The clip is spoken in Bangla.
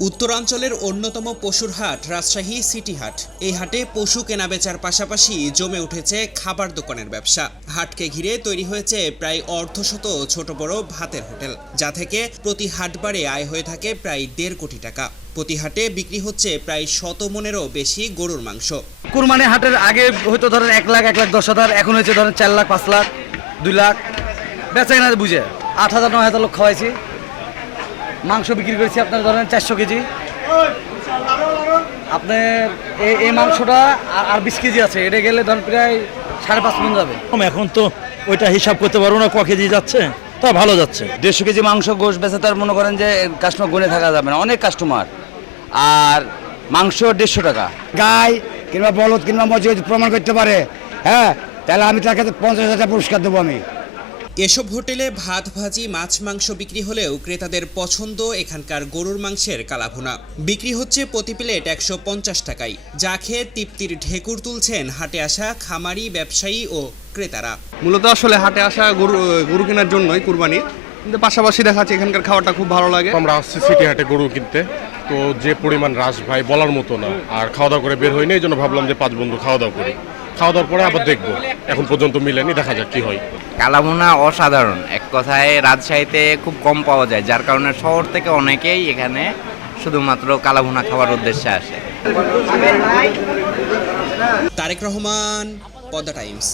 উত্তরাঞ্চলের অন্যতম পশুর হাট, রাজশাহী সিটি হাট। এই হাটে পশু কেনাবেচার পাশাপাশি জমে উঠেছে খাবার দোকানের ব্যবসা। হাটকে ঘিরে তৈরি হয়েছে প্রায় অর্ধশত ছোট বড় ভাতের হোটেল, যা থেকে প্রতি হাটবারে আয় হয়ে থাকে প্রায় দেড় কোটি টাকা। প্রতি হাটে বিক্রি হচ্ছে প্রায় শত মনেরও বেশি গরুর মাংস। কুরবানি হাটের আগে হয়তো ধরেন এক লাখ এক লাখ দশ হাজার, এখন হয়েছে ধরেন চার লাখ, পাঁচ লাখ, দুই লাখ। বেচা কিনা বুঝে, আট হাজার, নয় হাজার লোক খাওয়াইছি। মাংস বিক্রি করেছি আপনার ধরেন চারশো কেজি। আপনার এই- এই মাংসটা আর- আর বিশ কেজি আছে এটা গেলে ধরেন প্রায় সাড়ে পাঁচ মন যাবে। কম, এখন তো ওইটা হিসাব করতে পারব না ক কেজি যাচ্ছে? তা ভালো যাচ্ছে। দেড়শো কেজি মাংস গোশ বেচে তার মনে করেন যে কাস্টমার গুনে থাকা যাবে না অনেক কাস্টমার আর মাংস দেড়শো টাকা। গাই কিংবা বলদ কিংবা মজুদ প্রমাণ করতে পারে হ্যাঁ তাহলে আমি তাকে পঞ্চাশ হাজার টাকা পুরস্কার দেবো আমি। এসব হোটেলে ভাত ভাজি মাছ মাংস বিক্রি হলেও ক্রেতাদের পছন্দ এখানকার গরুর মাংসের কালাভুনা। বিক্রি হচ্ছে প্রতি প্লেট একশো পঞ্চাশ টাকায়। যা খেয়ে তৃপ্তির ঢেকুর তুলছেন হাটে আসা খামারি ব্যবসায়ী ও ক্রেতারা। মূলত আসলে হাটে আসা গরু গরু কেনার জন্যই কুরবানি। কিন্তু পাশাপাশি দেখা যাচ্ছে এখানকার খাওয়াটা খুব ভালো লাগে। আমরা আসছি সিটি হাটে গরু কিনতে। তো যে পরিমাণ রাস ভাই বলার মতো না। আর খাওয়া দাওয়া করে বের হয়নি এই জন্য ভাবলাম যে পাঁচ বন্ধু খাওয়া দাওয়া করি। খাওয়া দাওয়ার পরে আবার দেখব। এখন পর্যন্ত মিলেনি দেখা যাক কি হয়। কালামুনা অসাধারণ। এক কথায় রাজশাহীতে খুব কম পাওয়া যায় যার কারণে শহর থেকে অনেকেই এখানে শুধুমাত্র কালাভুনা খাওয়ার উদ্দেশ্যে আসে। তারেক রহমান পদ্মা টাইমস।